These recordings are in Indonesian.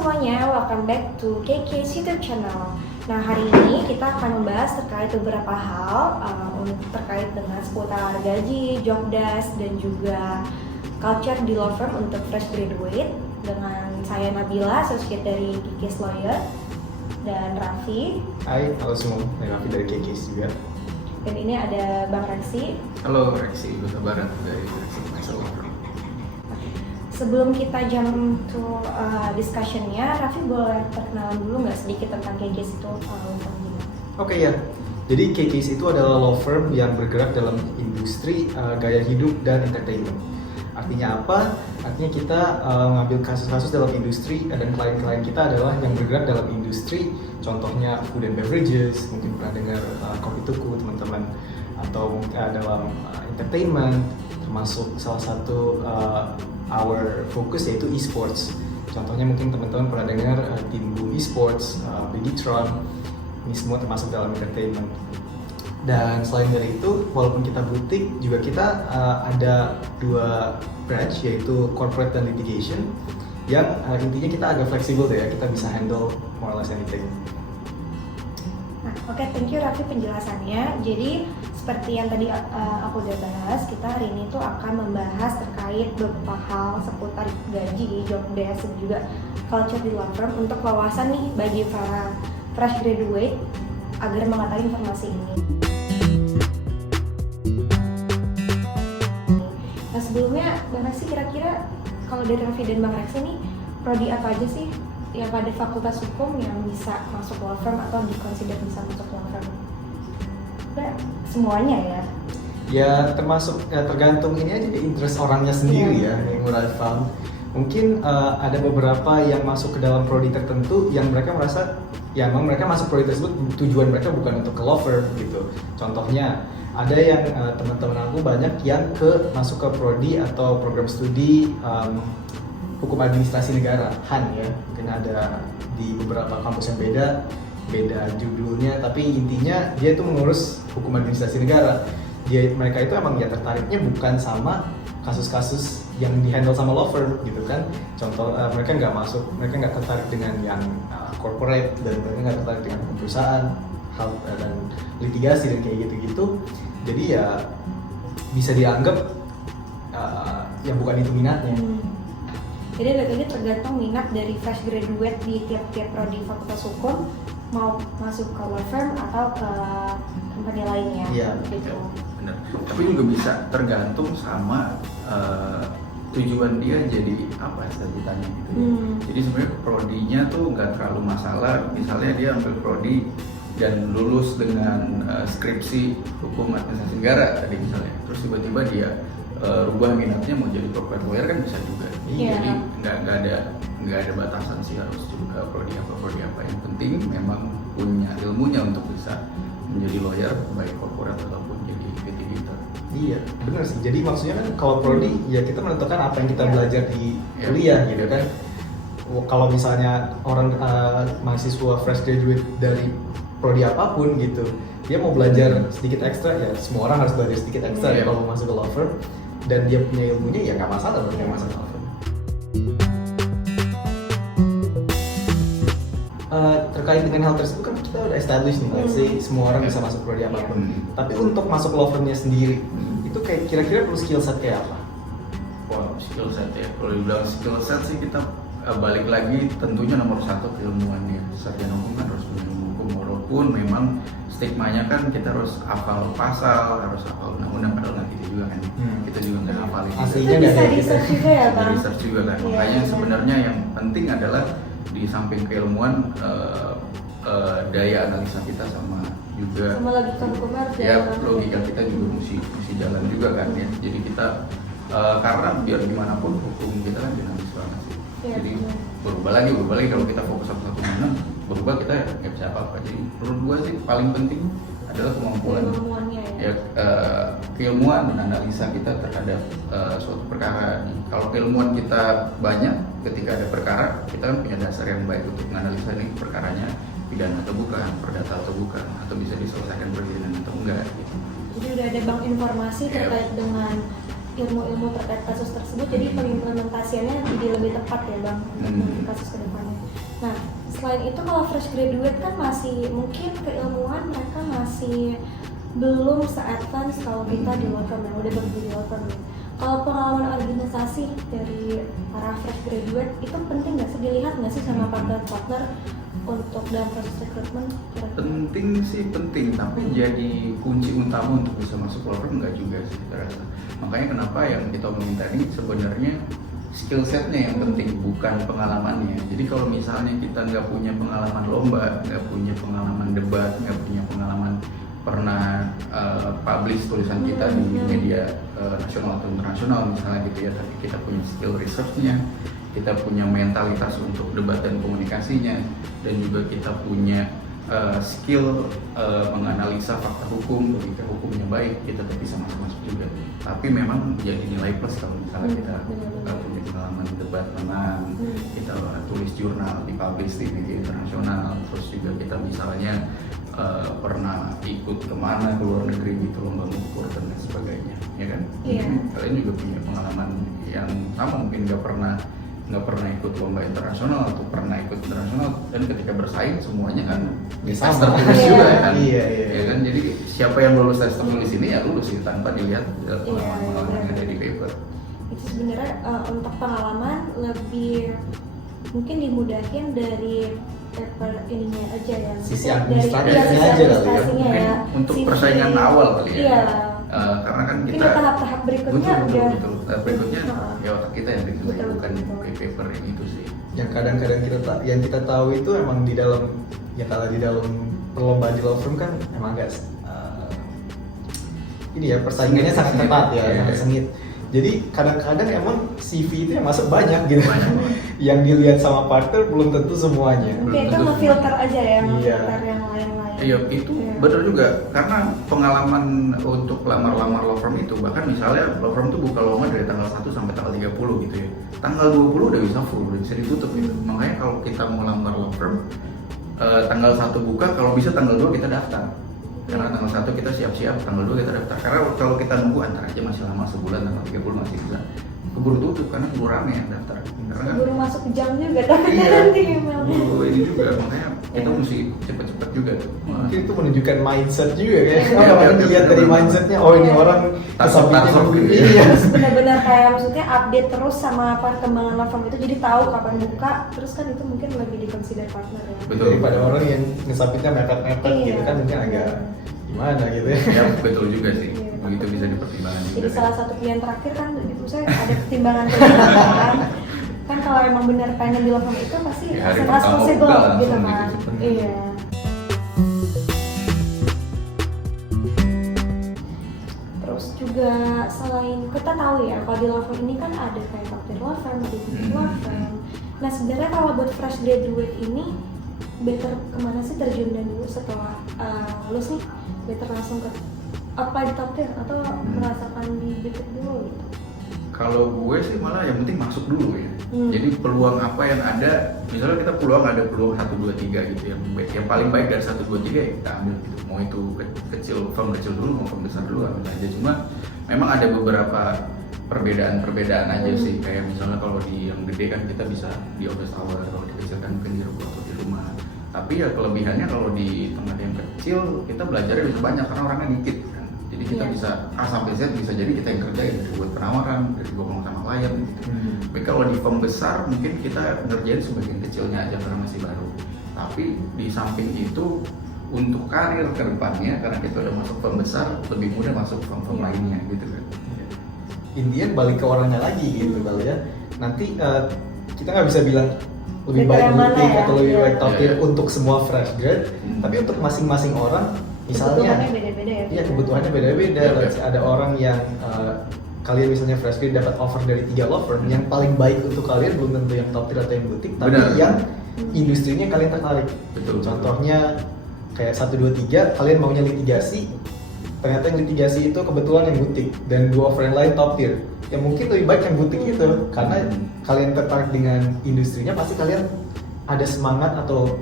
semuanya, welcome back to KK's YouTube channel. Nah, hari ini kita akan membahas terkait beberapa hal terkait dengan seputar gaji, job desk, dan juga culture di law firm untuk fresh graduate. Dengan saya Nabila, associate dari KK's Lawyer, dan Raffi. Hai, halo semua, saya Raffi dari KK's juga. Dan ini ada Bang Reksi. Halo, Reksi Kota Barat dari Reksi Law Firm. Sebelum kita jump to discussion-nya, Raffi boleh perkenalan dulu nggak sedikit tentang KK's itu? Oke ya, jadi KK's itu adalah law firm yang bergerak dalam industri gaya hidup dan entertainment. Artinya apa? Artinya kita ngambil kasus-kasus dalam industri dan klien-klien kita adalah yang bergerak dalam industri, contohnya food and beverages, mungkin pernah dengar Kopi Tuku teman-teman, atau dalam entertainment, termasuk salah satu our focus yaitu e-sports. Contohnya mungkin teman-teman pernah dengar Timbu e-sports, Bigitron, ini semua termasuk dalam entertainment. Dan selain dari itu, walaupun kita butik, juga kita ada dua branch, yaitu corporate dan litigation, yang intinya kita agak fleksibel ya, kita bisa handle more or less anything. Nah, oke, thank you Raffi penjelasannya. Jadi seperti yang tadi aku udah bahas, kita hari ini tuh akan membahas terkait beberapa hal seputar gaji, job desk, dan juga culture di law firm untuk wawasan nih bagi para fresh graduate agar mengetahui informasi ini. Nah, sebelumnya Bang Reksi, kira-kira kalau dari Raffi dan Bang Reksi nih, prodi apa aja sih yang pada fakultas hukum yang bisa masuk law firm atau dikonsider bisa masuk law firm? Nah, semuanya ya? Ya termasuk, tergantung ini aja di interest orangnya sendiri ya, yang udah found. Mungkin ada beberapa yang masuk ke dalam prodi tertentu yang mereka merasa ya memang mereka masuk prodi tersebut tujuan mereka bukan untuk ke law firm gitu. Contohnya ada yang teman-teman aku banyak yang masuk ke prodi atau program studi hukum administrasi negara, HAN ya. Mungkin ada di beberapa kampus yang beda judulnya, tapi intinya dia itu mengurus hukum administrasi negara. Mereka itu emang ya tertariknya bukan sama kasus-kasus yang dihandle sama law firm gitu kan. Contoh mereka nggak tertarik dengan yang corporate, dan mereka nggak tertarik dengan perusahaan, hal dan litigasi dan kayak gitu-gitu. Jadi ya bisa dianggap yang bukan itu minatnya. Jadi lagi tergantung minat dari fresh graduate di tiap-tiap prodi fakultas hukum, mau masuk ke law firm atau ke company lainnya. Iya, gitu. Benar. Tapi juga bisa tergantung sama tujuan dia jadi apa sebutannya gitu. Jadi sebenarnya prodinya tuh nggak terlalu masalah. Misalnya dia ambil prodi dan lulus dengan skripsi hukum administrasi negara tadi misalnya, terus tiba-tiba dia rubah minatnya mau jadi corporate lawyer kan bisa juga. Jadi nggak ada batasan sih harus juga prodi apa. Yang penting memang punya ilmunya untuk bisa menjadi lawyer baik corporate ataupun jadi litigator. Iya, benar sih. Jadi maksudnya kan kalau prodi ya kita menentukan apa yang kita belajar di kuliah gitu kan. Kalau misalnya orang mahasiswa fresh graduate dari prodi apapun gitu, dia mau belajar sedikit ekstra, ya semua orang harus belajar sedikit ekstra ya kalau masuk ke law firm, dan dia punya ilmunya ya nggak masalah dong yang masuk law firm. Terkait dengan hal tersebut kan kita udah establish nih, let's say semua orang bisa masuk prodi apapun. Tapi untuk masuk law firmnya sendiri, itu kayak kira-kira perlu skill set kayak apa? Wow, skill set ya. Kalau dibilang skill set sih kita balik lagi tentunya nomor satu keilmuan ya. Sarjana hukum kan harus punya ilmu hukum, walaupun memang stigmanya kan kita harus hafal pasal, harus hafal undang-undang, padahal nggak gitu juga kan. Kita juga nggak hafal itu. Aslinya Bisa nggak research juga ya Bang? Research juga kan. Makanya sebenarnya yang penting adalah di samping keilmuan daya analisa kita sama juga logika hukumnya harus ya jalan. logika kita juga mesti jalan juga kan ya. Jadi kita karena biar gimana pun hukum kita kan dinamis banget sih. Jadi berubah lagi kalau kita fokus sama satu mana, berubah kita nggak bisa apa-apa. Jadi menurut gua sih paling penting adalah kemampuan ya keilmuan dan analisa kita terhadap suatu perkara. Kalau keilmuan kita banyak, ketika ada perkara kita kan punya dasar yang baik untuk menganalisa ini perkaranya pidana atau bukan, perdata atau bukan, atau bisa diselesaikan berdasarkan atau enggak gitu. Jadi udah ada bank informasi terkait dengan ilmu-ilmu terkait kasus tersebut, jadi pengimplementasiannya jadi lebih tepat ya Bang untuk kasus kedepannya. Nah selain itu kalau fresh graduate kan masih mungkin keilmuan mereka masih belum se-advance kalau kita di law firm yang udah bekerja di law firm. Kalau pengalaman organisasi dari para fresh graduate itu penting nggak sih, dilihat nggak sih sama partner-partner untuk dalam proses rekrutmen? Penting sih penting, tapi jadi kunci utama untuk bisa masuk law firm nggak juga sih saya rasa. Makanya kenapa yang kita omongin tadi sebenarnya skill setnya yang penting, bukan pengalamannya. Jadi kalau misalnya kita nggak punya pengalaman lomba, nggak punya pengalaman debat, nggak punya pengalaman pernah publish tulisan kita di media nasional atau internasional misalnya gitu ya, tapi kita punya skill research-nya, kita punya mentalitas untuk debat dan komunikasinya, dan juga kita punya skill menganalisa fakta hukum, ketika hukumnya baik, kita tetap bisa masuk juga. Tapi memang jadi nilai plus kalau misalnya kita punya pengalaman debat menang, kita tulis jurnal, dipublish di media internasional, terus juga kita misalnya pernah ikut kemana ke luar negeri gitu, lomba mengukur dan lain sebagainya, ya kan? Iya. Kalian juga punya pengalaman yang sama, mungkin nggak pernah ikut lomba internasional atau pernah ikut internasional, dan ketika bersaing semuanya kan tes tertulis juga kan? Iya. Ya kan, jadi siapa yang lulus tes tertulis ini ya lulus sih tanpa dilihat pengalaman yang ada di paper. Itu sebenarnya untuk pengalaman lebih mungkin dimudahin dari paper ininya aja ya, Sisi dari administrasinya sisi aja kali ya. administrasinya Mungkin ya. untuk Sisi- persaingan awal kali ya. Iya. Karena kan Mungkin kita di tahap-tahap berikutnya betul. udah Tahap berikutnya Heeh. ya otak kita yang ditunjuk, Betul, bukan betul. paper yang itu sih. Yang kadang-kadang yang kita tahu itu emang di dalam, ya kalau di dalam perlombaan di law firm kan emang agak ini ya persaingannya sangat ketat ya, Iya. sangat sengit. Jadi kadang-kadang emang CV itu yang masuk banyak gitu. Banyak. Yang dilihat sama partner belum tentu semuanya. mungkin itu Betul. ngefilter aja ya, Iya. ngefilter yang lain-lain. Iya itu Iya. benar juga, karena pengalaman untuk lamar-lamar law firm itu, bahkan misalnya law firm itu buka lowongan dari tanggal 1 sampai tanggal 30 gitu ya, tanggal 20 udah bisa full, udah bisa ditutup gitu. Makanya kalau kita mau lamar law firm, tanggal 1 buka, kalau bisa tanggal 2 kita daftar, karena tanggal 1 kita siap-siap, tanggal 2 kita daftar. Karena kalau kita nunggu antar aja masih lama, sebulan, tanggal 30 masih bisa keburu tutup karena keburu rame yang daftar. Karena kan Buru masuk jam juga tapi Iya. nanti emailnya. keburu ini juga, makanya kita mesti cepet-cepet juga tuh. Mungkin itu menunjukkan mindset juga kan. Iya, Kalau iya, dilihat iya, dari benar. mindsetnya, oh ini Iya. orang Takut-takut kesambitnya gitu ya. iya. Terus benar-benar kayak maksudnya update terus sama perkembangan law firm itu, jadi tahu kapan buka, terus kan itu mungkin lebih dikonsider partner ya. Betul. Daripada orang yang ngesapitnya mepet-mepet Iya. gitu kan mungkin agak gimana gitu ya. Ya betul juga sih, Iya. begitu bisa dipertimbangkan juga. Jadi sih. salah satu pilihan terakhir kan itu saya ada pertimbangan kan kalau emang benar pengen di law firm itu pasti Ya, hari as soon as pertama possible buka langsung gitu gitu kan. sih. Iya. Terus juga selain kita tahu ya kalau di law firm ini kan ada kayak partner law firm, ada boutique law firm. Nah sebenarnya kalau buat fresh graduate ini better kemana sih terjunnya dulu setelah lulus nih? Better langsung ke apply di top tier atau merasakan di boutique dulu gitu? Kalau gue sih malah yang penting masuk dulu ya. Hmm. Jadi peluang apa yang ada, misalnya kita ada peluang 1, 2, 3 gitu, yang paling baik dari 1, 2, 3 ya kita ambil gitu. Mau itu firm kecil dulu, mau firm besar dulu ambil aja. Cuma memang ada beberapa perbedaan aja sih, kayak misalnya kalau di yang gede kan kita bisa di office hour, kalau di kecil kan mungkin di rumah atau di rumah. Tapi ya kelebihannya kalau di tempat yang kecil kita belajarnya bisa banyak karena orangnya dikit kan. Jadi kita Iya. bisa A sampai Z bisa jadi kita yang kerjain, dari buat penawaran, dari ngomong sama klien gitu. Tapi kalau di firm besar mungkin kita ngerjain sebagian kecilnya aja karena masih baru. Tapi di samping itu untuk karir ke depannya, karena kita udah masuk firm besar, lebih mudah masuk firm-firm lainnya gitu kan. Intinya balik ke orangnya lagi gitu kali ya. Nanti kita nggak bisa bilang lebih Better baik yang mana boutique ya? atau lebih Iya. baik top tier Iya. untuk semua fresh grad, tapi untuk masing-masing orang misalnya Kebutuhannya beda-beda ya. iya kebutuhannya beda-beda. Iya, Let's say ada orang yang kalian misalnya fresh grad dapat offer dari 3 law firm, yang paling baik untuk kalian belum tentu yang top tier atau yang boutique, tapi Benar. yang industrinya kalian tertarik. Betul. Contohnya kayak 1, 2, 3 kalian maunya litigasi, ternyata yang litigasi itu kebetulan yang boutique, dan 2 offer yang lain top tier. Ya mungkin lebih baik yang boutique itu, karena kalian tertarik dengan industrinya, pasti kalian ada semangat atau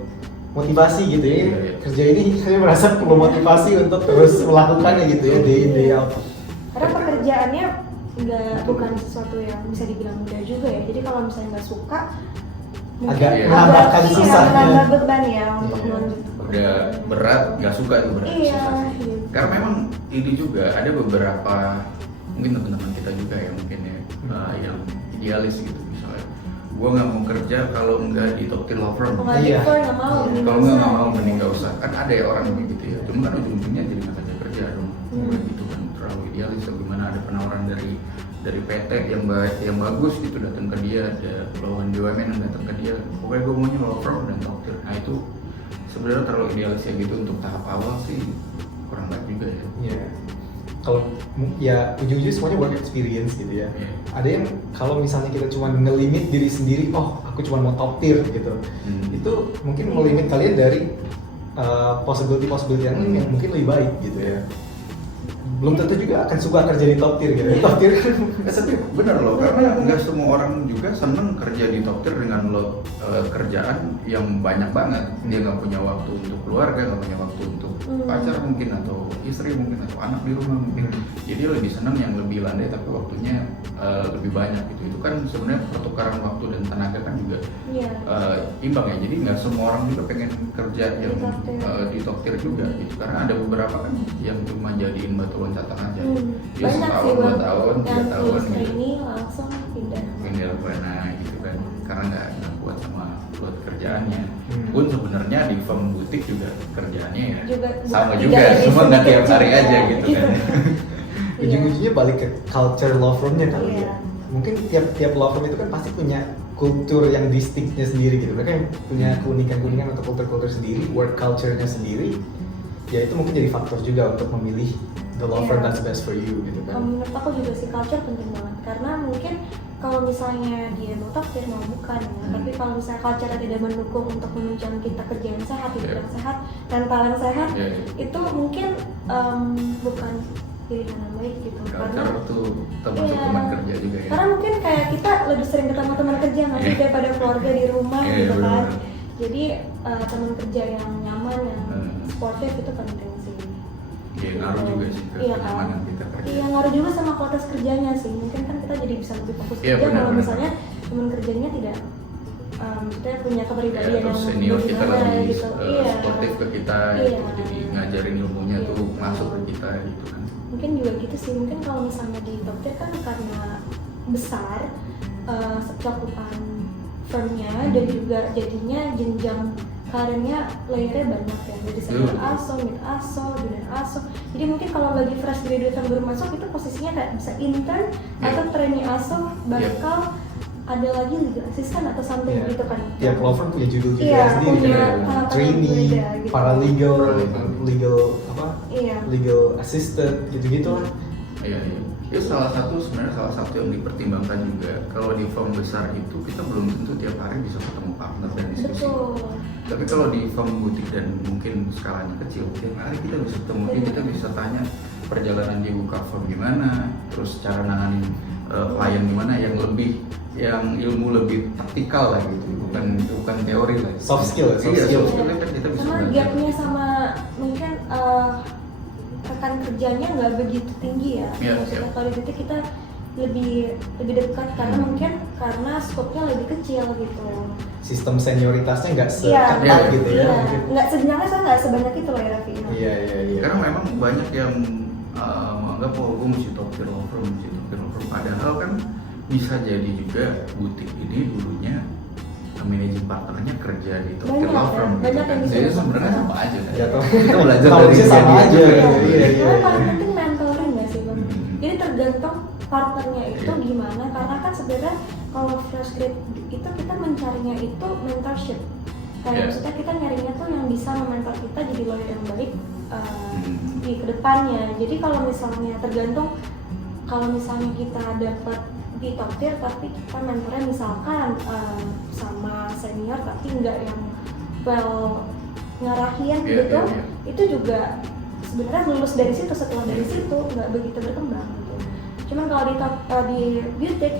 motivasi gitu ya. Iya, iya. Kerja ini saya merasa perlu motivasi untuk terus melakukannya gitu ya, day in day out. Karena pekerjaannya bukan sesuatu yang bisa dibilang mudah juga ya. Jadi kalau misalnya nggak suka Agak mungkin menambahkan iya, susahnya. menambah beban ya untuk Iya. melanjut. Udah berat nggak suka tuh berat Iya, susah sih. iya. Karena memang ini juga ada beberapa mungkin teman-teman kita juga ya mungkin ya yang idealis gitu, misalnya gue nggak mau kerja kalau nggak di top tier law firm. Kalau nggak Iya. prefer nggak mau, Iya. mending Kalau nggak nggak usah. mau mending nggak usah, kan ada ya orang begitu ya. Cuma kan ujung-ujungnya jadi nggak kerja dong. Gitu kan terlalu idealis. Bagaimana ada penawaran dari PT yang bagus gitu datang ke dia, ada lawan BUMN yang datang ke dia, pokoknya gue maunya law firm dan top tier. Nah itu sebenarnya terlalu idealis ya gitu untuk tahap awal sih, kurang baik juga ya. Iya. Kalau ya ujung-ujungnya semuanya work experience gitu ya. Iya. Ada yang kalau misalnya kita cuma ngelimit diri sendiri, oh aku cuma mau top tier gitu. Itu mungkin melimit kalian dari possibility yang lain yang mungkin lebih baik gitu ya. Belum tentu juga akan suka kerja di top tier gitu. Top tier kan Tapi bener loh, karena nggak semua orang juga seneng kerja di top tier dengan kerjaan yang banyak banget. Dia nggak punya waktu untuk keluarga, nggak punya waktu untuk pacar mungkin, atau istri mungkin, atau anak di rumah mungkin. Jadi dia lebih seneng yang lebih landai tapi waktunya lebih banyak gitu. Itu kan sebenarnya pertukaran waktu dan tenaga kan juga Iya. imbang ya. Jadi nggak semua orang juga pengen kerja yang di top tier juga gitu. Karena ada beberapa kan yang cuma jadiin batu loncatan aja. Dia Banyak setahun, sih 2 Bang, tahun, 3 yang tahun lulus gitu. ini langsung pindah. Pindah mana gitu kan, karena nggak kuat sama load kerjaannya. Hmm. Pun sebenarnya di firm butik juga kerjaannya ya Juga sama tidak juga, dari cuma nggak sedikit tiap hari juga, aja gitu kan. ujung-ujungnya balik ke culture law firm-nya kali Iya. ya. Mungkin tiap law firm itu kan pasti punya kultur yang distinctnya sendiri gitu. Mereka yang punya keunikan-keunikan atau kultur sendiri, work culture-nya sendiri. Ya itu mungkin jadi faktor juga untuk memilih the law firm Iya. that's best for you gitu kan. Menurut aku juga sih culture penting banget, karena mungkin kalau misalnya dia mau top tier mau bukan ya, tapi kalau misalnya culture tidak mendukung untuk menunjang kita kerja yang sehat, hidup Iya. yang sehat, mental yang sehat, Iya. itu mungkin bukan pilihan yang baik gitu. Culture tuh termasuk Iya. teman kerja juga ya. Karena mungkin kayak kita lebih sering ketemu teman kerja nggak sih Iya. daripada keluarga di rumah Iya, gitu kan. benar. Jadi teman kerja yang nyaman, yang sportif itu penting sih. Iya, ngaruh juga sih ke Iya kan? kenyamanan kita kerja. Iya, ngaruh juga sama kualitas kerjanya sih. Mungkin kan kita jadi bisa lebih fokus Iya, kerja benar, kalau benar. misalnya teman kerjanya tidak kita punya Ya, kepribadian terus yang senior kita gimana lebih gitu. Iya. sportif ke kita Iya. gitu, jadi ngajarin ilmunya Iya. tuh masuk ke kita gitu kan. Mungkin juga gitu sih. Mungkin kalau misalnya di dokter kan karena besar cakupan firmnya dan juga jadinya jenjang karirnya layernya banyak ya, dari senior Betul. aso, mid aso, junior aso. Jadi mungkin kalau bagi fresh graduate yang baru masuk itu posisinya kayak bisa intern Iya. atau trainee aso, bakal ada lagi legal assistant atau something Iya. gitu kan. Tiap law firm punya judul-judul Iya, sendiri punya kan. tahapan Trainee, yang beda gitu. paralegal, Paralegal. legal apa? Iya. Legal assistant gitu-gitu lah. Iya, iya. Itu salah satu yang dipertimbangkan juga. Kalau di firm besar itu kita belum tentu tiap hari bisa ketemu partner dan diskusi. Betul. Tapi kalau di firm butik dan mungkin skalanya kecil, tiap hari kita bisa ketemu, kita bisa tanya perjalanan dia buka firm gimana, terus cara nanganin klien gimana, yang ilmu lebih taktikal lah gitu, bukan teori lah. Soft skill, Iya, soft skill kan kita bisa Sama belajar. gapnya sama mungkin rekan kerjanya nggak begitu tinggi ya. Iya, Maksudnya iya. kalau di titik kita lebih dekat karena mungkin karena skopnya lebih kecil gitu. Sistem senioritasnya nggak Iya, seketat gitu ya. iya. mungkin. Nggak sebenarnya saya nggak sebanyak itu loh ya Raffi. Iya, iya, iya. Karena memang banyak yang menganggap oh gue mesti top tier law firm, padahal kan bisa jadi juga butik ini dulunya managing partnernya kerja di top tier Banyak law ya, firm gitu banyak kan. yang bisa Jadi dilakukan. sebenarnya sama aja kan. Ya, toh. Kita belajar Kalau dari bisa sama dia aja, juga. gitu. Iya, iya. Karena paling penting mentoring nggak sih Bang? Hmm. Jadi tergantung partnernya itu Iya. gimana, karena kan sebenarnya kalau fresh grade itu kita mencarinya itu mentorship. Kayak Iya. maksudnya kita nyarinya tuh yang bisa mementor kita jadi lawyer yang baik Hmm. di kedepannya. Jadi kalau misalnya tergantung, kalau misalnya kita dapat di top tier tapi kita mentornya misalkan sama senior tapi nggak yang well ngarahin Iya, gitu, iya, iya. itu juga sebenarnya lulus dari situ, setelah dari situ nggak begitu berkembang gitu. Cuman kalau di butik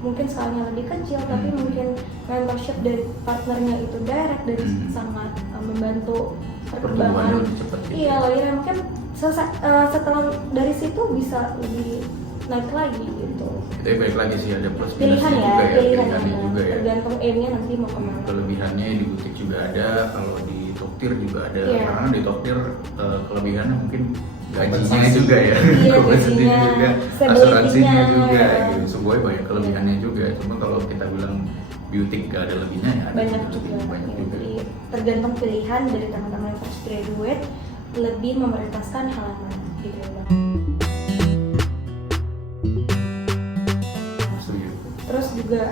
mungkin skalanya lebih kecil tapi mungkin mentorship dari partnernya itu direct dari sangat membantu Pertumbuhannya perkembangan. lebih cepat gitu. Iya, lawyer mungkin setelah dari situ bisa lebih naik lagi gitu. Itu baik lagi sih, ada plus Pilihan minusnya ya, juga ya, pilihannya pilihannya juga ya. tergantung aimnya nanti mau kemana. Kelebihannya di butik juga ada, kalau di Toktir juga ada. Iya. Karena di Toktir kelebihannya mungkin gajinya Kompensasi. juga ya, Iya, kompensasinya gajinya, juga, stability-nya, asuransinya juga, ya. gitu. Semuanya banyak kelebihannya juga. Cuma kalau kita bilang beauty gak ada lebihnya ya ada Banyak lebih, juga. banyak juga. Jadi tergantung pilihan dari teman-teman yang fresh graduate lebih memprioritaskan hal yang mana gitu ya, Bang. Setuju. Terus juga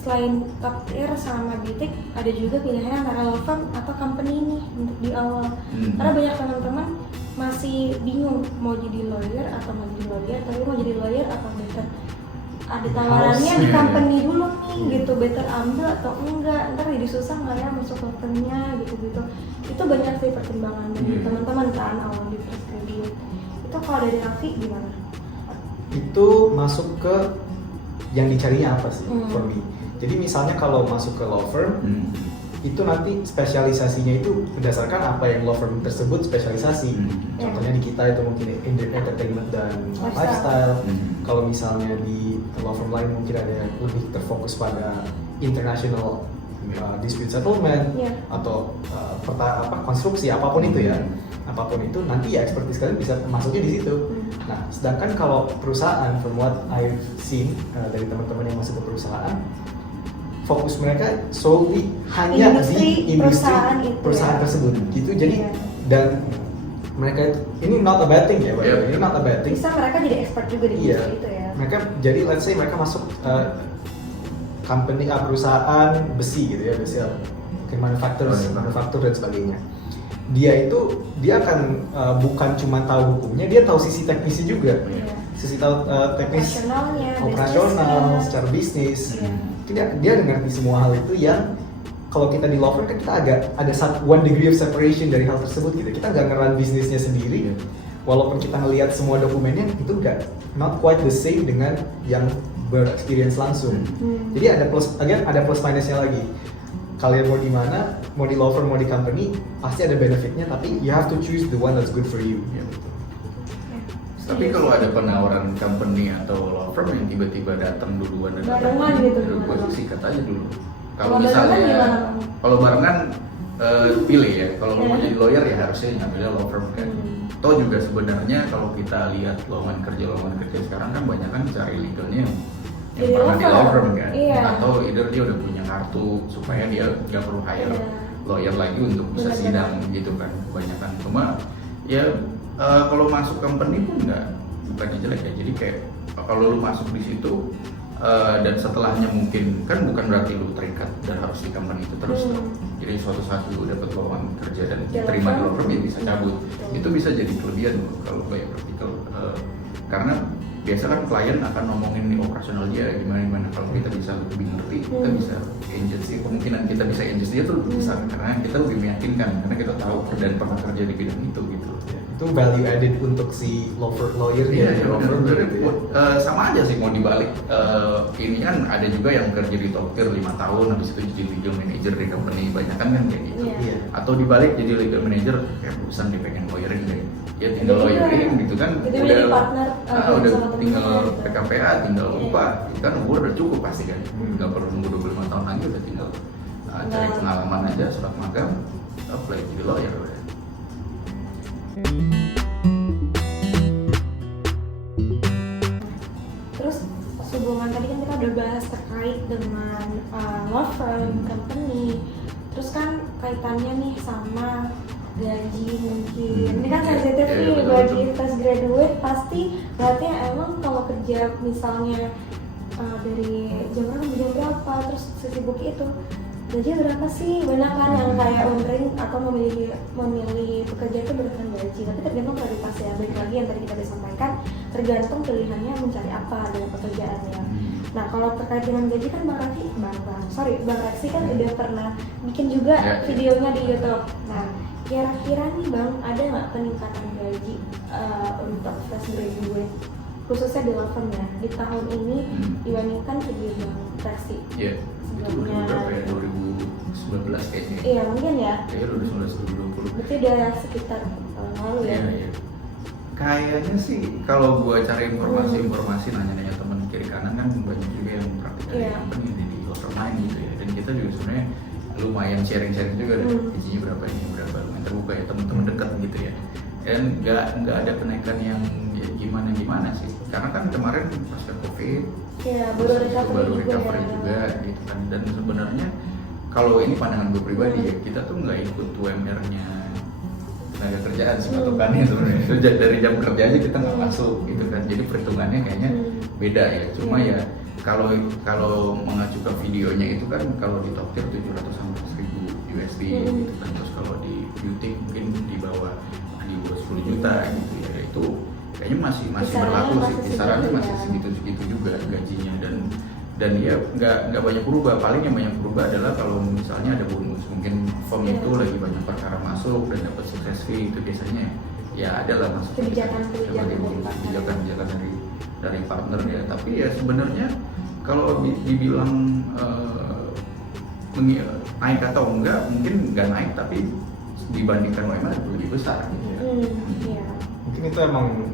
selain Toktir sama Bitik ada juga pilihannya antara law firm atau company nih untuk di awal. Karena banyak teman-teman masih bingung mau jadi lawyer atau mau jadi lawyer, tapi mau jadi lawyer apa better ada tawarannya di House-nya. company dulu nih gitu, better ambil atau enggak, ntar jadi susah nggak ya masuk law firmnya gitu-gitu. Itu banyak sih pertimbangan dari teman-teman kan awal di fresh graduate. Itu kalau dari Raffi gimana? Itu masuk ke yang dicarinya apa sih for me. Jadi misalnya kalau masuk ke law firm, itu nanti spesialisasinya itu berdasarkan apa yang law firm tersebut spesialisasi. Contohnya di kita itu mungkin entertainment dan lifestyle. Kalau misalnya di law firm lain mungkin ada yang lebih terfokus pada international dispute settlement atau konstruksi apapun itu ya. Apapun itu nanti ya expertise kalian bisa masuknya di situ. Nah, sedangkan kalau perusahaan, from what I've seen dari teman-teman yang masuk ke perusahaan, fokus mereka solely hanya di industri perusahaan tersebut gitu. Jadi dan mereka ini not a bad thing ya, ini not a bad thing. Bisa mereka jadi expert juga di industri itu ya. Mereka jadi let's say mereka masuk company perusahaan besi gitu ya, besi manufaktur dan sebagainya. Dia akan bukan cuma tahu hukumnya, dia tahu sisi teknisnya juga. Sisi tahu teknis operasional secara bisnis. Dia ada ngerti semua hal itu yang kalau kita di law firm kan kita agak ada one degree of separation dari hal tersebut gitu. Kita nggak ngeran bisnisnya sendiri, walaupun kita ngelihat semua dokumennya itu nggak not quite the same dengan yang berexperience langsung. Jadi ada plus minusnya lagi. Kalian mau di mana, mau di law firm, mau di company, pasti ada benefitnya, tapi you have to choose the one that's good for you. Ya, betul. Tapi kalau ada penawaran company atau law firm yang tiba-tiba datang duluan dan barengan gitu, gue sikat aja dulu. Kalau misalnya kalau barengan pilih ya. Kalau mau jadi lawyer ya harusnya ngambilnya law firm kan. Toh juga sebenarnya kalau kita lihat lowongan kerja sekarang kan banyak kan cari legalnya yang pernah di law firm kan, atau either dia udah punya kartu supaya dia nggak perlu hire lawyer lagi untuk bisa sidang gitu kan, kebanyakan. Cuma ya kalau masuk company pun bukannya jelek ya, jadi kayak kalau lu masuk di situ dan setelahnya mungkin kan bukan berarti lu terikat dan harus di company itu terus jadi suatu saat lu dapat lowongan kerja dan diterima di law firm ya bisa cabut. Itu bisa jadi kelebihan kalau kayak vertical karena biasa kan klien akan ngomongin nih operasional dia gimana. Kalau kita bisa lebih ngerti, kita bisa engage sih, kemungkinan kita bisa engage dia tuh lebih besar karena kita lebih meyakinkan karena kita tahu dan pernah kerja di bidang itu gitu. Itu value added untuk si lawyer ya. Sama aja sih mau dibalik. Ini kan ada juga yang kerja di Toktir 5 tahun habis itu jadi legal manager di company, banyak kan kayak gitu. Atau dibalik jadi legal manager kayak perusahaan dia pengen lawyerin deh. Ya tinggal lawyerin gitu kan, udah tinggal PKPA, tinggal upah, kan umur udah cukup pasti kan, nggak perlu nunggu 25 tahun lagi, udah tinggal cari pengalaman aja, surat magang, apply jadi lawyer udah. Terus hubungan tadi kan kita udah bahas terkait dengan law firm, company, terus kan kaitannya nih sama gaji mungkin. Ini kan sensitif nih bagi fresh graduate, pasti berarti emang kalau kerja misalnya dari jam berapa terus sesibuk itu gaji berapa sih? Banyak kan yang kayak wondering atau memilih pekerja itu berdasarkan gaji, tapi tergantung prioritasnya. Balik lagi yang tadi kita udah sampaikan, tergantung pilihannya mencari apa dengan pekerjaannya. Nah kalau terkait dengan gaji kan Bang Reksi kan udah pernah bikin juga videonya di YouTube. Nah kira-kira nih Bang, ada nggak peningkatan gaji untuk fresh graduate khususnya di law firm ya di tahun ini dibandingkan video Bang Reksi? Sebelumnya berapa ya? 2019 kayaknya. Iya mungkin ya. Kayaknya 2019 2020. Berarti udah sekitar tahun lalu ya. Kayaknya sih kalau gua cari informasi nanya-nanya temen kiri kanan kan banyak juga yang praktik dari company di Overmind gitu ya. Dan kita juga sebenarnya lumayan sharing-sharing juga dari gajinya berapa ini berapa, lumayan terbuka ya teman-teman dekat gitu ya. Dan nggak ada kenaikan yang ya gimana sih. Karena kan kemarin pasca COVID, baru recovery juga gitu kan. Dan sebenarnya kalau ini pandangan gue pribadi ya, kita tuh nggak ikut UMR-nya tenaga kerjaan sih patokannya sebenarnya. Itu dari jam kerja aja kita nggak masuk gitu kan. Jadi perhitungannya kayaknya beda ya. Cuma ya kalau mengacu ke videonya itu kan kalau di top tier 700 sampai 1000 USD gitu kan. Terus kalau di beauty mungkin di bawah 10 juta gitu ya. Itu kayaknya masih berlaku sih. Kisarannya masih segitu juga gajinya dan ya nggak banyak berubah. Paling yang banyak berubah adalah kalau misalnya ada bonus, mungkin firm itu lagi banyak perkara masuk dan dapat sukses fee, itu biasanya ya adalah masuk kebijakan dari partner ya. Tapi ya sebenarnya kalau dibilang naik atau enggak, mungkin nggak naik tapi dibandingkan UMR lebih besar gitu ya. Mungkin itu emang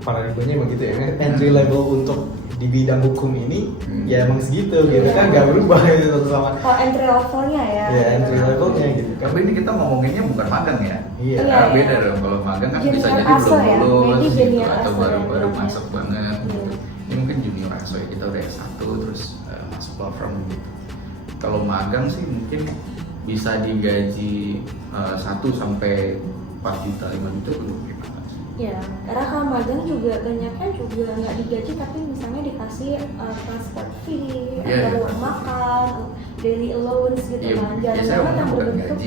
paradigmanya begitu ya, entry level untuk di bidang hukum ini ya emang segitu gitu kan, nggak berubah gitu sama. Oh, entry levelnya ya? Ya entry levelnya gitu kan. Tapi ini kita ngomonginnya bukan magang ya? Iya. Karena beda dong, kalau magang kan bisa jadi belum lulus gitu, atau baru masuk banget gitu. Ini mungkin junior aso ya, kita udah S1 terus masuk law firm gitu. Kalau magang sih mungkin bisa digaji 1 sampai 4 juta, 5 juta belum gimana sih? Ya, karena kalau magang juga banyaknya juga nggak digaji tapi misalnya dikasih transport fee, atau uang makan, daily allowance gitu kan. Jarang banget yang berbentuk.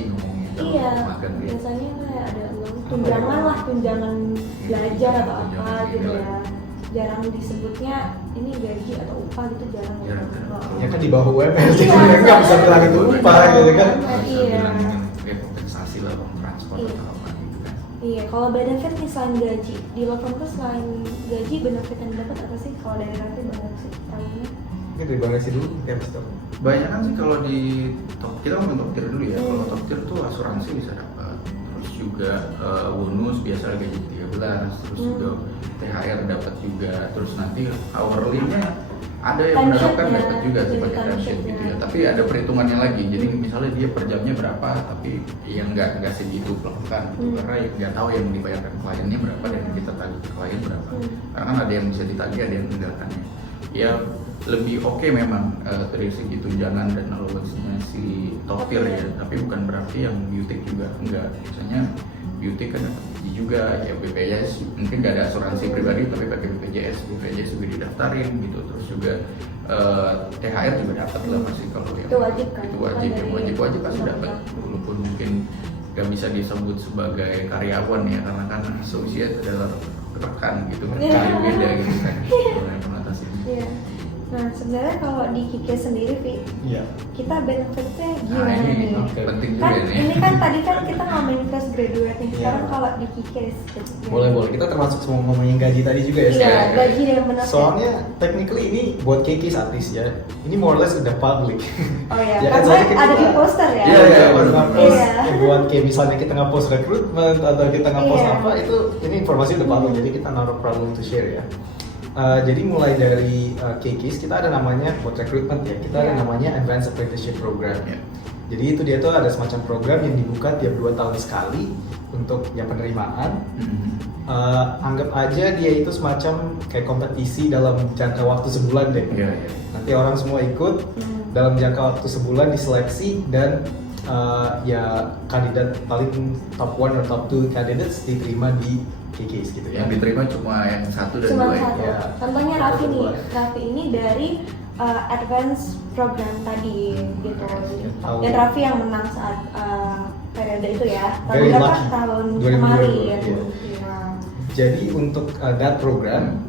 Iya, biasanya kayak ada tunjangan lah, tunjangan belajar atau apa gitu ya. Jarang disebutnya ini gaji atau upah gitu, jarang. Ya kan di bawah UMR sih, nggak bisa bilang itu upah gitu kan. Iya. Kompensasi lah, uang transport atau apa gitu kan. Iya, kalau benefit nih selain gaji, di law firm tuh selain gaji benefit yang didapat apa sih? Kalau dari nanti banyak sih tahunya. Ini dari Bang Nasi dulu, ya Mas Tom. Banyak kan sih kalau di kita ngomongin top tier dulu ya. Kalau top tier tuh asuransi bisa dapat, terus juga bonus biasa gaji 13, terus juga THR dapat juga, terus nanti hourly-nya ada yang menerapkan dapat juga sebagai timesheet gitu ya. Tapi ada perhitungannya lagi. Jadi misalnya dia per jamnya berapa, tapi yang nggak segitu pelengkap gitu, karena ya nggak tahu yang dibayarkan kliennya berapa dan yang kita tagih ke klien berapa. Karena kan ada yang bisa ditagih, ada yang enggak kan ya. Lebih oke memang dari segi tunjangan dan allowance-nya si top tier ya, tapi bukan berarti yang beauty juga enggak. Biasanya beauty kan dapat gaji juga ya, BPJS mungkin nggak ada asuransi pribadi tapi pakai BPJS juga didaftarin gitu. Terus juga THR juga dapat lah masih, kalau yang itu wajib kan? Itu wajib pasti dapat, walaupun mungkin nggak bisa disebut sebagai karyawan ya, karena kan associate adalah rekan gitu kan, beda gitu kan konotasinya. Nah, sebenarnya kalau di Kike sendiri, Vi, kita benefitnya gimana nih? Penting Kan juga nih. ini kan tadi kan kita ngomongin fresh graduate nih. Sekarang kalau di Kike boleh. Kita termasuk semua ngomongin gaji tadi juga ya. Iya, gaji dan benefit. Soalnya technically ini buat KK's artis ya. Ini more or less udah public. Oh iya, Ya kan, karena soalnya ada di poster ya. Iya, buat kayak misalnya kita nge-post recruitment atau kita nge-post apa, itu ini informasi udah public, jadi kita naruh problem to share ya. Jadi mulai dari KK's kita ada namanya buat recruitment ya, kita ada namanya Advanced Apprenticeship Program ya. Jadi itu dia tuh ada semacam program yang dibuka tiap 2 tahun sekali untuk ya penerimaan. Anggap aja dia itu semacam kayak kompetisi dalam jangka waktu sebulan deh. Nanti orang semua ikut dalam jangka waktu sebulan diseleksi dan ya kandidat paling top 1 atau top 2 candidates diterima di KK's gitu ya. Yang diterima cuma yang 1 dan 2 ya. Contohnya Raffi nih, Raffi ini dari advance program tadi gitu. Dan Raffi yang menang saat periode itu ya. Tahun berapa? Tahun kemarin. Jadi untuk that program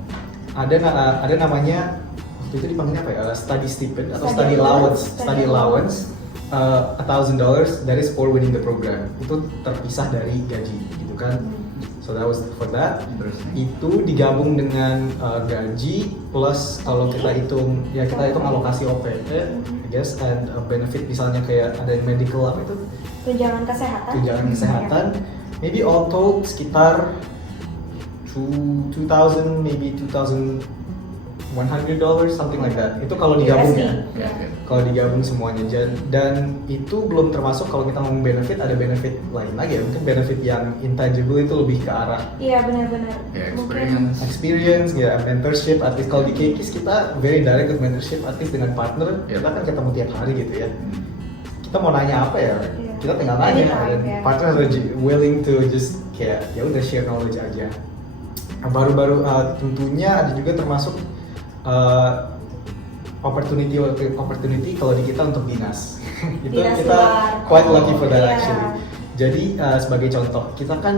ada namanya waktu itu dipanggilnya apa ya? Study stipend atau study allowance. $1,000 that is for winning the program. Itu terpisah dari gaji gitu kan. So that was for that. Itu digabung dengan gaji plus kalau kita hitung alokasi OP, I guess, and benefit misalnya kayak ada medical apa itu? Tunjangan kesehatan. Maybe all told sekitar $2,000 maybe $2,100 something like that. Itu kalau digabung ya. USD. Ya, ya. Kalau digabung semuanya dan itu belum termasuk kalau kita ngomong benefit, ada benefit lain lagi ya. Mungkin benefit yang intangible itu lebih ke arah Iya benar-benar. Ya, Mungkin experience. experience, ya mentorship. At least kalau di Kekis kita very direct with mentorship. At least dengan partner Ya. kita kan ketemu tiap hari gitu ya. Hmm. Kita mau nanya apa ya, Iya. kita tinggal nanya. Anytime, Dan ya. partner are willing to just kayak ya udah share knowledge aja. Nah, baru-baru tentunya ada juga termasuk opportunity kalau di kita untuk dinas. Itu Dinas kita luar. quite lucky for that Iya. actually. Jadi sebagai contoh, kita kan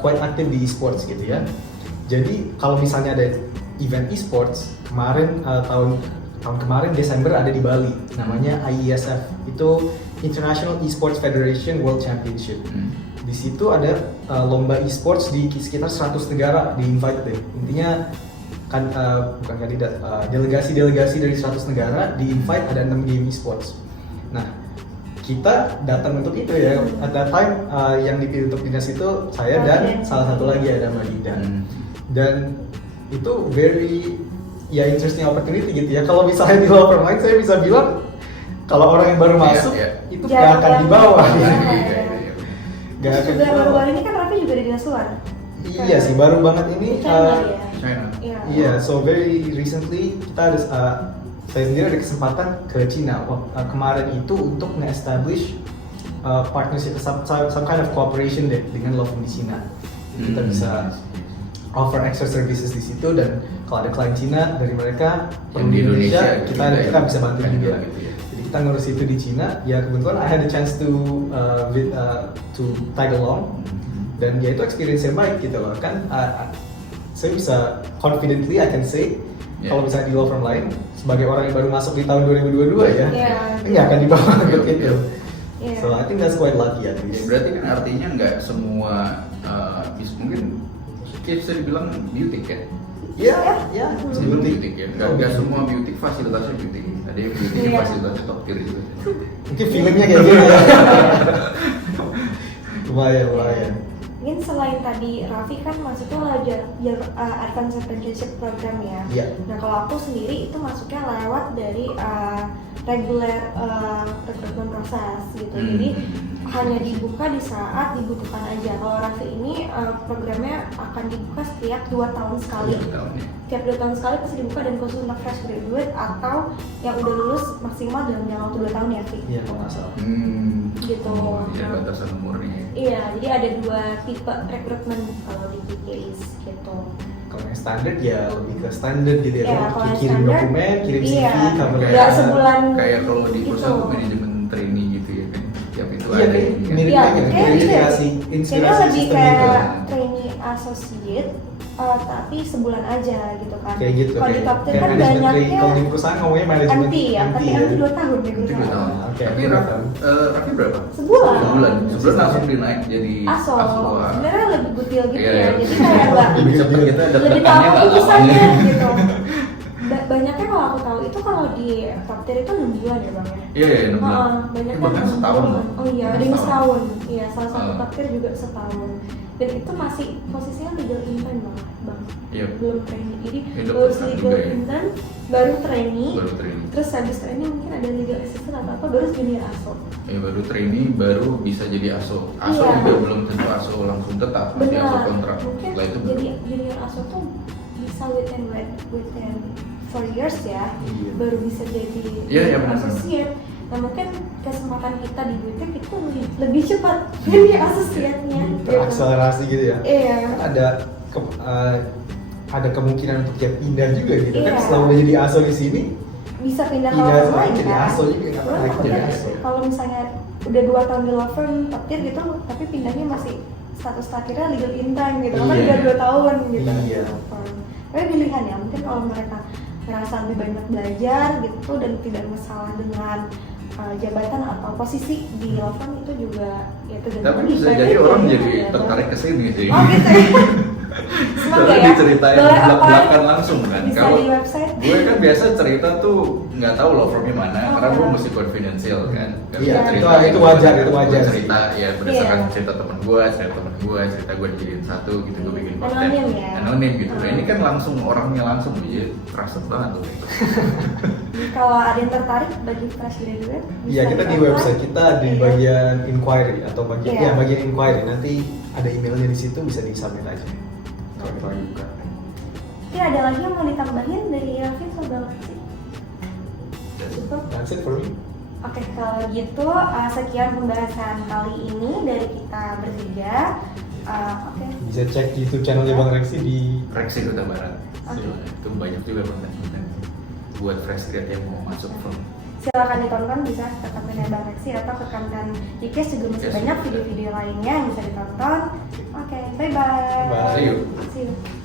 quite aktif di e-sports gitu ya. Jadi kalau misalnya ada event e-sports kemarin tahun kemarin Desember ada di Bali, namanya IESF, itu International Esports Federation World Championship. Di situ ada lomba e-sports di sekitar 100 negara di invite deh. Intinya kan bukan kandidat, delegasi-delegasi dari 100 negara di invite, ada 6 game e-sports. Nah, kita datang untuk itu ya. At that time yang dipilih untuk dinas itu saya dan salah satu lagi ada Madida. Dan itu very ya interesting opportunity gitu ya. Kalau misalnya di law firm lain saya bisa bilang kalau orang yang baru Iya, masuk iya. itu nggak akan dibawa. Iya, Iya, iya. iya, iya. Nggak Terus akan juga dibawa. baru-baru ini kan Raffi juga di dinas luar. Iya sih, baru banget ini. China ya. China. Iya. Iya, so very recently kita ada saya sendiri ada kesempatan ke Cina kemarin itu untuk nge-establish partnership, some kind of cooperation deh dengan law firm di Cina. Jadi kita bisa offer extra services di situ, dan kalau ada klien Cina dari mereka Yang di Indonesia, kita bisa bantu kan juga. gitu ya. Jadi kita ngurus itu di Cina. Ya kebetulan I had a chance to tag along, dan ya itu experience yang baik gitu loh kan. Saya bisa confidently I can say Yeah. kalau misalnya di law firm lain sebagai orang yang baru masuk di tahun 2022 ya, Iya. nggak akan dibawa Iya, gitu. iya. Iya. So I think that's quite lucky at Ya, least. berarti kan artinya nggak semua mungkin bisa dibilang beauty kan? Iya, ya. Sebelum Beauty. beauty ya, nggak semua beauty fasilitasnya beauty. Ada yang beauty Iya. fasilitasnya top tier juga. Mungkin feelingnya kayak gitu ya. lumayan. Mungkin selain tadi Raffi kan masuknya jalur Advanced Apprenticeship Program ya. Iya. Nah kalau aku sendiri itu masuknya lewat dari regular rekrutmen proses gitu. Jadi hanya dibuka di saat dibutuhkan aja. Kalau Raffi ini programnya akan dibuka setiap 2 tahun sekali. Tiap 2 tahun sekali pasti dibuka, dan khusus untuk fresh graduate atau yang udah lulus maksimal dalam jangka waktu 2 tahun ya, Raffi. Iya, kalau nggak salah. Gitu. Tidak batasan umurnya. Iya, jadi ada 2 tipe rekrutmen kalau di KKIS gitu. Kalau yang standar ya lebih ke standar gitu ya. Iya, Lo kalau yang kirim standar, dokumen, kirim CV, iya. cover Nggak letter. sebulan Kayak kalau di gitu. perusahaan tuh manajemen trainee gitu ya kan. Tiap itu Iya, ada. kayak kan? mirip Iya, kayak gitu. kayak gitu ya. Inspirasi Kayaknya lebih sistem kayak gitu. trainee associate, tapi sebulan aja gitu kan. Kayak gitu. Kalau di kayak- top 10 kayak kan management banyaknya trainee. Kalau di perusahaan ngomongnya manajemen MT ya, tapi MT 2 tahun di Itu 2 perusahaan. tahun. Oke, Tapi dua Raffi tahun. Raffi berapa? Sebulan. Sebulan langsung dinaik jadi Aso, aswa. sebenarnya lebih butil gitu Iya, ya, iya. jadi kayak nggak Lebih cepet kita lebih deg-degannya tahu nggak keputusannya lama. gitu. Banyaknya kalau aku tahu itu kalau di top tier itu 6 bulan ya bang ya. Iya, iya, 6 bulan. Banyak kan Bahkan 6 setahun bulan. loh. Oh iya, ada Bahkan yang setahun. setahun. Iya, salah satu Ah. top tier juga setahun. Dan itu masih posisinya legal intern banget bang. Iya. Belum trainee. Jadi Itu lulus pernah legal juga ya. intern, baru trainee, Baru trainee. terus habis trainee mungkin ada legal assistant atau apa, baru junior aso. Ya baru trainee baru bisa jadi aso. Aso Iya. juga belum tentu aso langsung tetap, masih aso Benar. kontrak. Mungkin Setelah itu jadi junior aso tuh bisa within 4 years ya, Iya. baru bisa jadi Iya, iya, benar. associate. Nah mungkin kesempatan kita di BTEC itu lebih cepat jadi associate-nya. gitu. Terakselerasi gitu ya. Iya. Kan ada kemungkinan untuk dia pindah juga gitu kan. Iya. Setelah udah jadi aso di sini, Bisa pindah ke Pindah law firm sama lain jadi kan. aso juga, nggak apa-apa, Betul, jadi tapi aso. kalau misalnya udah 2 tahun di law firm top tier gitu, tapi pindahnya masih status akhirnya legal intern gitu, kan Iya. udah 2 tahun gitu Iya. di law firm. Tapi pilihan ya, mungkin kalau mereka ngerasa lebih banyak belajar gitu dan tidak masalah dengan jabatan atau posisi di law firm, itu juga ya tergantung. Tapi bisa pribadi jadi orang ya, jadi ya, Bang. tertarik ke sini sih. Oh gitu ya. Semoga Soalnya ya. diceritain Boleh apply. belak-belakan langsung kan. Bisa Kalau di website gue kan biasa cerita tuh nggak tahu law firmnya mana, Oh. karena gue mesti confidential kan. Nggak Iya, bisa cerita itu wajar, itu Gue wajar. cerita ya berdasarkan Iya. cerita temen gue, cerita gue jadiin satu gitu, gue bikin konten Anonim ya? anonim gitu. Nah, Hmm. ini kan langsung orangnya langsung, jadi trusted banget tuh. Kalau ada yang tertarik bagi fresh graduate, Iya, kita di ditonton. website kita di Iya. bagian inquiry atau bagian Iya. bagian inquiry, nanti ada emailnya di situ, bisa di-submit aja. Kalau kita lagi buka. Oke, ada lagi yang mau ditambahin dari Raffi sobat sih? Cukup? That's it for me. Oke, kalau gitu sekian pembahasan kali ini dari kita bertiga. Oke. Bisa cek YouTube channelnya Bang Reksi di Reksi Kota Barat. Oke. Itu banyak juga konten-konten buat fresh grad yang mau masuk from. Silakan ditonton, bisa ke kontennya Bang Reksi atau ke konten Dikes juga masih Yes, banyak juga. video-video lainnya yang bisa ditonton. Oke, bye bye. Bye. See you. See you.